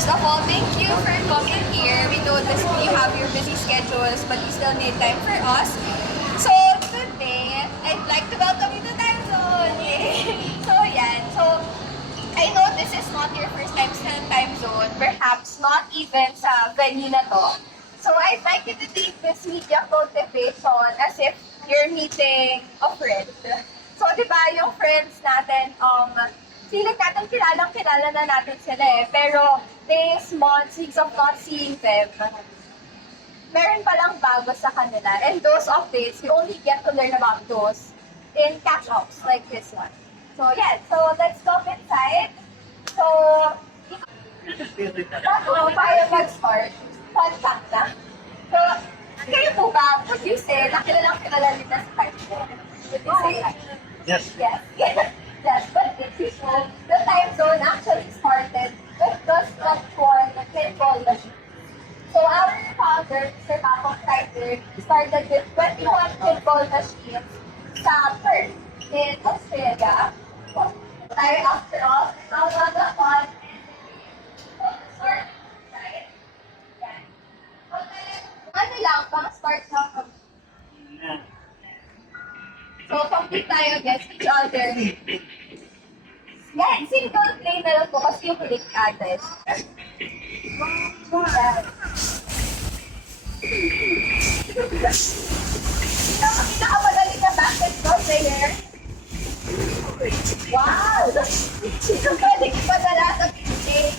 First of all, thank you for coming here. We know this you have your busy schedules, but you still need time for us. So today, I'd like to welcome you to Time Zone. Yay! So yeah, so I know this is not your first time sa Time Zone, perhaps not even sa venue na to. So I'd like you to take this media cultivation as if you're meeting a friend. So di ba yung friends natin, feeling natin kilala na natin sila eh. Pero this months, weeks of not seeing them, meron palang bago sa kanila. And those updates, we only get to learn about those in catch-ups like this one. So yeah, so let's go inside. So, bago tayo mag-start, fun fact na. So, kayo po ba, would you say, kilala nila sa time zone? Would you say that? Yes. Yes. Yes, but the time zone actually started with just that one pinball machine. So our founder, Mr. Paco Tiger, started with 21 pinball machines sa Perth in Australia. Tayo after all, the fun start, right? Yan. Ano lang, pang start lang. So, complete tayo against each other. Yan, single play na lang po kasi yung click address. Yan. Pinakamadali na basketball player. Wow! Ito pwede ipadala sa play.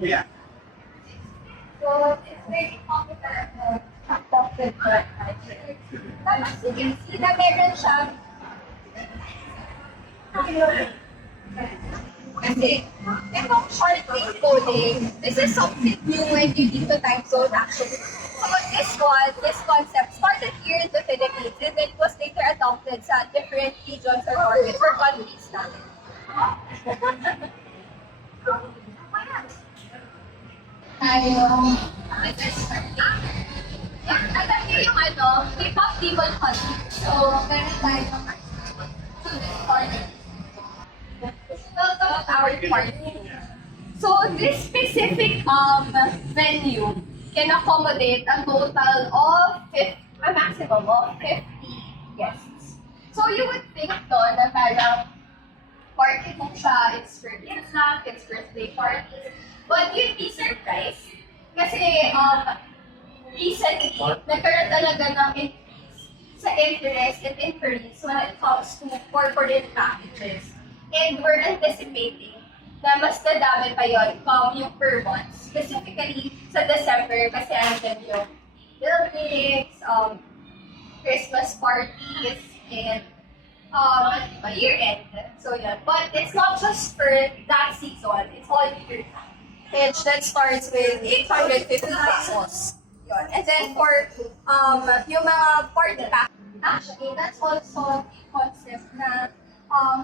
Yeah. So, it's very popular adopted for tapos you can see na meron siyang kasi itong short wave coding, this is something new when you did the time zone actually. So this concept started here in the Philippines and then was later adopted sa different regions or orbits or countries natin. Tayo, alam niyo yung K-pop Demon Hunt. So, meron tayo welcome to our party. So, this specific venue can accommodate a total of a maximum of 50 guests. So, you would think doon na parang party mo siya, it's for kids lang, it's birthday parties. But you'd be surprised kasi recently, nagkaroon talaga ng increase sa interest and inquiries when it comes to corporate packages. And we're anticipating na mas dadami pa yun yung per month. Specifically sa December kasi andyan yung buildings, Christmas parties, and year-end. So yun. But it's not just for that season, it's all year. That starts with 850 pesos. Yun. And then for yung mga party pack, actually, that's also a concept na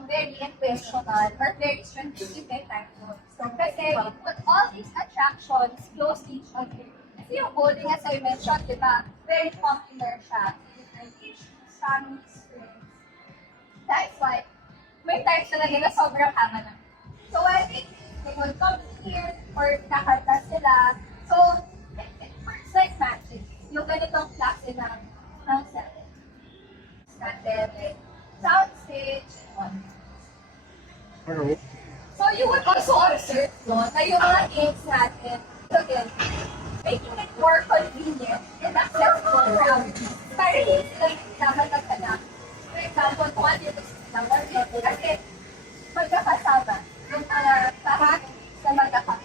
very intentional or very strategic in time zone. So, kasi we put all these attractions close to each other. Kasi yung bowling, as I mentioned, di ba, very popular siya. Different issues, families, friends. That's why, may times talaga na sobrang hama na. So, I think they would come here or kakanta sila. So, it works like magic. Yung ganitong klase ng setting. Natin, sound stage, so you would also observe na yung mga games natin, again, making it more convenient and accessible for everyone. Para hindi sila dapat nagtanap. For example, kung ano yung number kasi magkakasama yung lahat na magkakasama.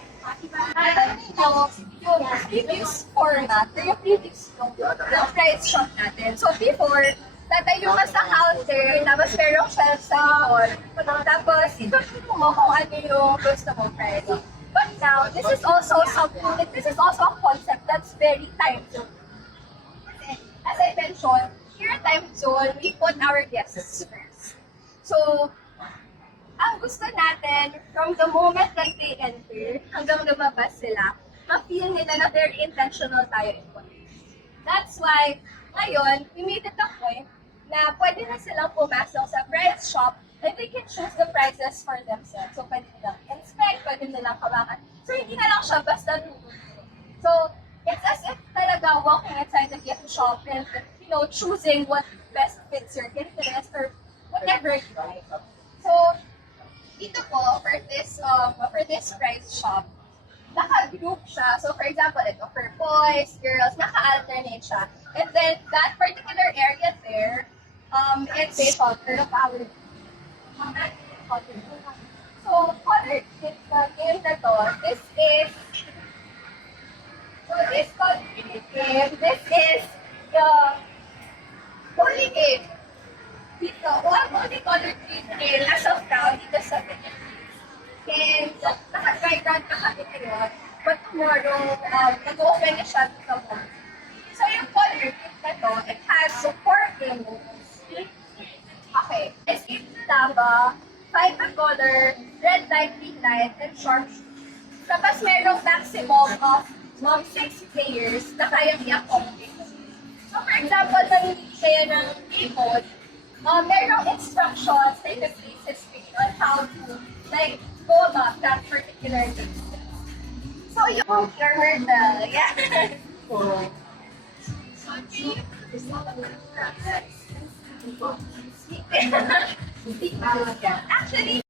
Yung previous format, yung previous yung price shop natin. So before, tatayo ka sa counter, tapos merong shelf sa likod. Tapos, mo kung ano yung gusto mo, friend. But now, this is also a concept that's very time zone. Kasi, as I mentioned, here at Time Zone, we put our guests first. So, ang gusto natin, from the moment that they enter, hanggang lumabas sila, ma-feel nila na very intentional tayo in what we do. That's why, ngayon, we made it a point na pwede na silang pumasok sa price shop and they can choose the prices for themselves. So, pwede nilang inspect, pwede nilang kawakan. So, hindi na lang siya basta nuno. So, it's as if talaga walking inside the gift shop and, choosing what best fits your interest or whatever you like. So, dito po, for this price shop, naka-group siya. So, for example, ito, for boys, girls, naka-alternate siya. And then, that particular area there, it's based on the power. So, colored kit na game na to, this is the only game. Dito, only colored game as of now dito sa Philippines. And naka-dry-run na kami ngayon. But tomorrow, nag-open na siya dito mo. So yung colored game na to, it has 4 game modes. Okay. Escape the lava, fight the color, red light, green light, and sharp shoot. Tapos merong maximum of 6 players na kayang i-accomplish. So for example, nangyayari kayo ng game mode, merong instructions that the places on how to go about that particular game. So yung your hurdle, yeah. So, actually,